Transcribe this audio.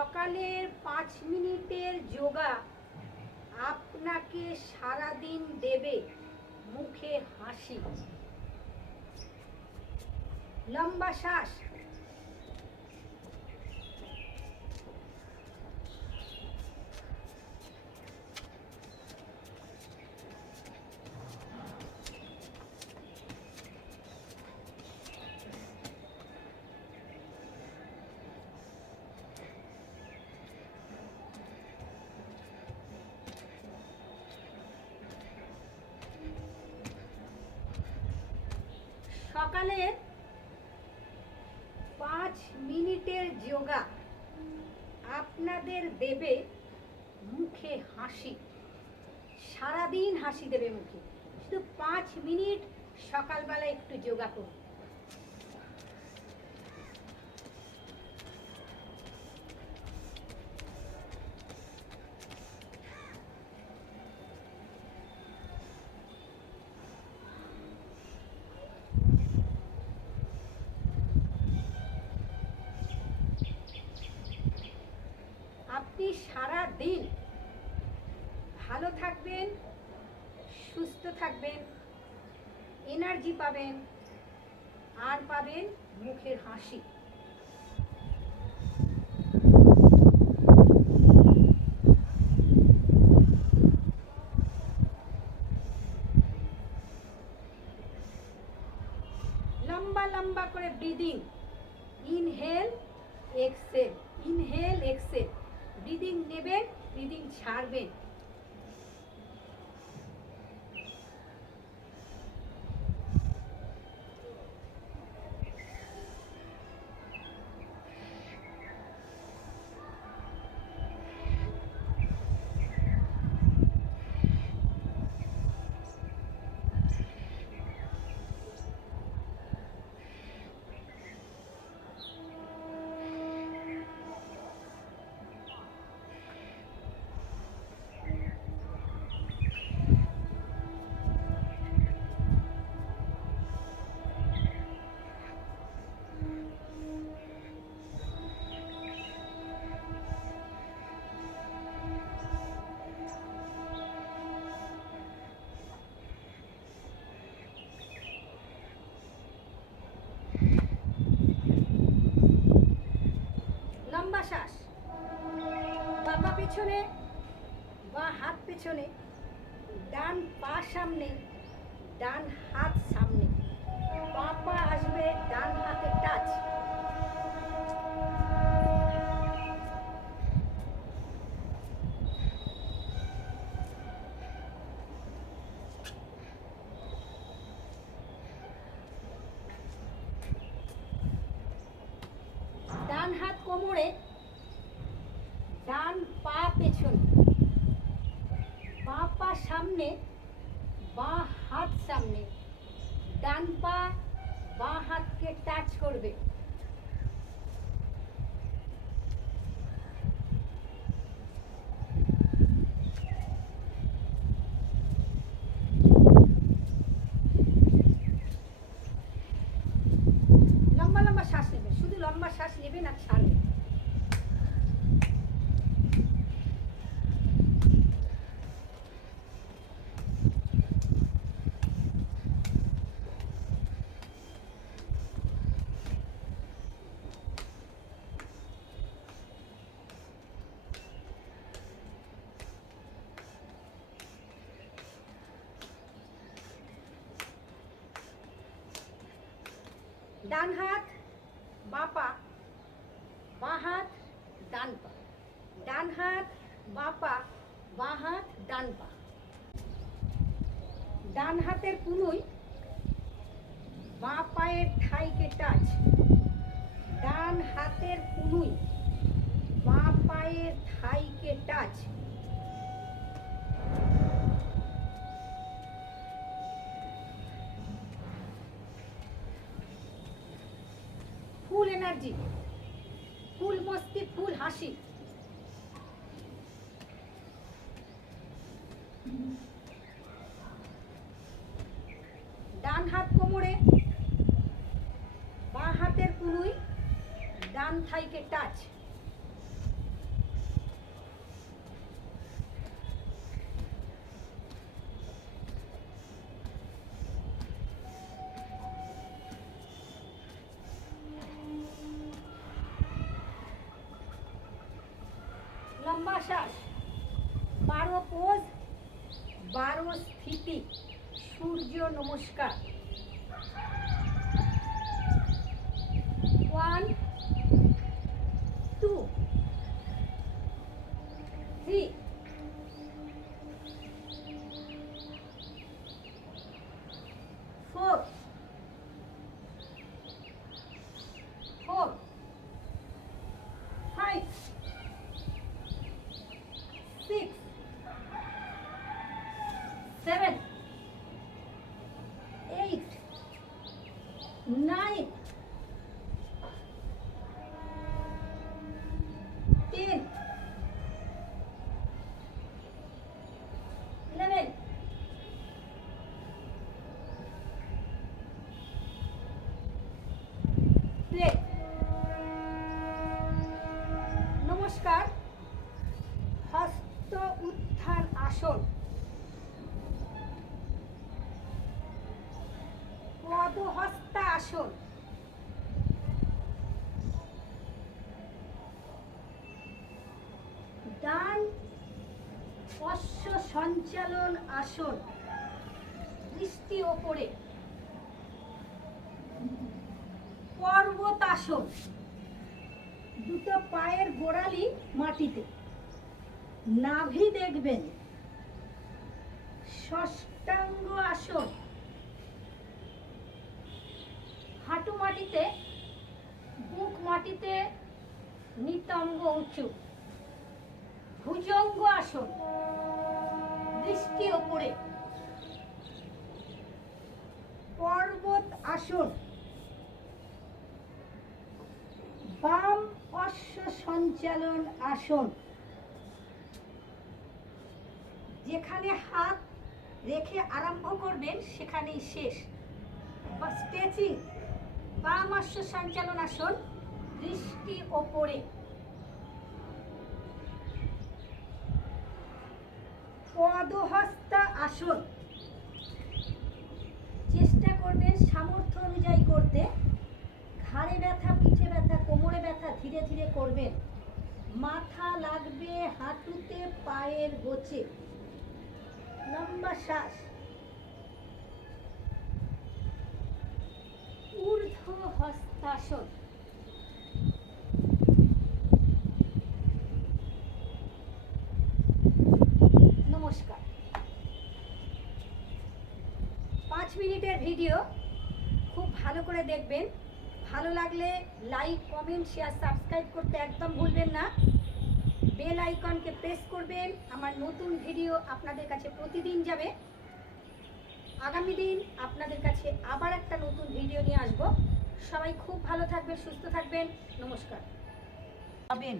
সকালের পাঁচ মিনিটের যোগা আপনাকে সারাদিন দেবে মুখে হাসি। লম্বা শ্বাস। সকালে পাঁচ মিনিটের যোগা আপনাদের দেবে মুখে হাসি। সারাদিন হাসি দেবে মুখে। শুধু পাঁচ মিনিট সকালবেলা একটু যোগা করুন। আপনি সারা দিন ভালো থাকবেন, সুস্থ থাকবেন, এনার্জি পাবেন, আর পাবেন মুখের হাসি। লম্বা লম্বা করে breathing. Inhale, exhale. Inhale, exhale. Breathing নেবেন ব্রিদিং ছাড়বেন। পেছনে বা হাত পেছনে, ডান পা সামনে, ডান হাত সামনে। পা পা আসবে ডান হাতে টাচ। ডান হাত কোমরে ডান পা পেছনে। বাঁ পা সামনে, বাঁ হাত সামনে। ডান পা, বাঁ হাতকে টাচ করবে। লম্বা লম্বা শ্বাস নেবেন শুধু লম্বা শ্বাস নেবেন আর ছাড়বেন ডান হাত বাঁ পা, বাঁ হাত, ডান পা। ডান হাত বাঁ পা, বাঁ হাত, ডান পা। ডান হাতের কুনুই বাঁ পায়ের ঠাইকে টাচ। ডান হাতের কুনুই বাঁ পায়ের ঠাইকে টাচ ফুল এনার্জি। ফুল মস্তি ফুল হাসি ডান হাত কোমরে বাঁ হাতের কুনুই ডান থাইকে টাচ লম্বা শ্বাস। বারো পোজ বারো স্থিতি। Surya Namaskar. One nine, ten, eleven, twelve. নমস্কার। হস্ত উত্থান আসন। পদহস্তা আসন। ডান অশ্ব সঞ্চালন আসন। দৃষ্টি ওপরে। পর্বত আসন। দুটো পায়ের গোড়ালি মাটিতে। নাভি দেখবেন। ষষ্ঠাঙ্গ আসন। মাটিতে, বুক মাটিতে নিতম্ব উঁচু। ভুজঙ্গ আসন। দৃষ্টি ওপরে। পর্বত আসন। বাম অশ্ব সঞ্চালন আসন। যেখানে হাত রেখে আরম্ভ করবেন, সেখানেই শেষ। বা স্ট্রেচিং অশ্ব সঞ্চালন আসন, দৃষ্টি ওপরে। পদহস্তা আসন। চেষ্টা করবেন সামর্থ্য অনুযায়ী করতে। ঘাড়ে ব্যথা, পিঠে ব্যথা, কোমরে ব্যথা ধীরে ধীরে করবেন। মাথা লাগবে হাঁটুতে, পায়ের গোচে। লম্বা শ্বাস। ঊর্ধ্ব হস্তাসন নমস্কার। পাঁচ মিনিটের ভিডিও খুব ভালো করে দেখবেন। ভালো লাগলে লাইক, কমেন্ট শেয়ার সাবস্ক্রাইব করতে একদম ভুলবেন না। বেল আইকনকে প্রেস করবেন। আমার নতুন ভিডিও আপনাদের কাছে প্রতিদিন যাবে। আগামী দিন আপনাদের কাছে আবার একটা নতুন ভিডিও নিয়ে আসব। সবাই খুব ভালো থাকবেন সুস্থ থাকবেন। নমস্কার। পাবেন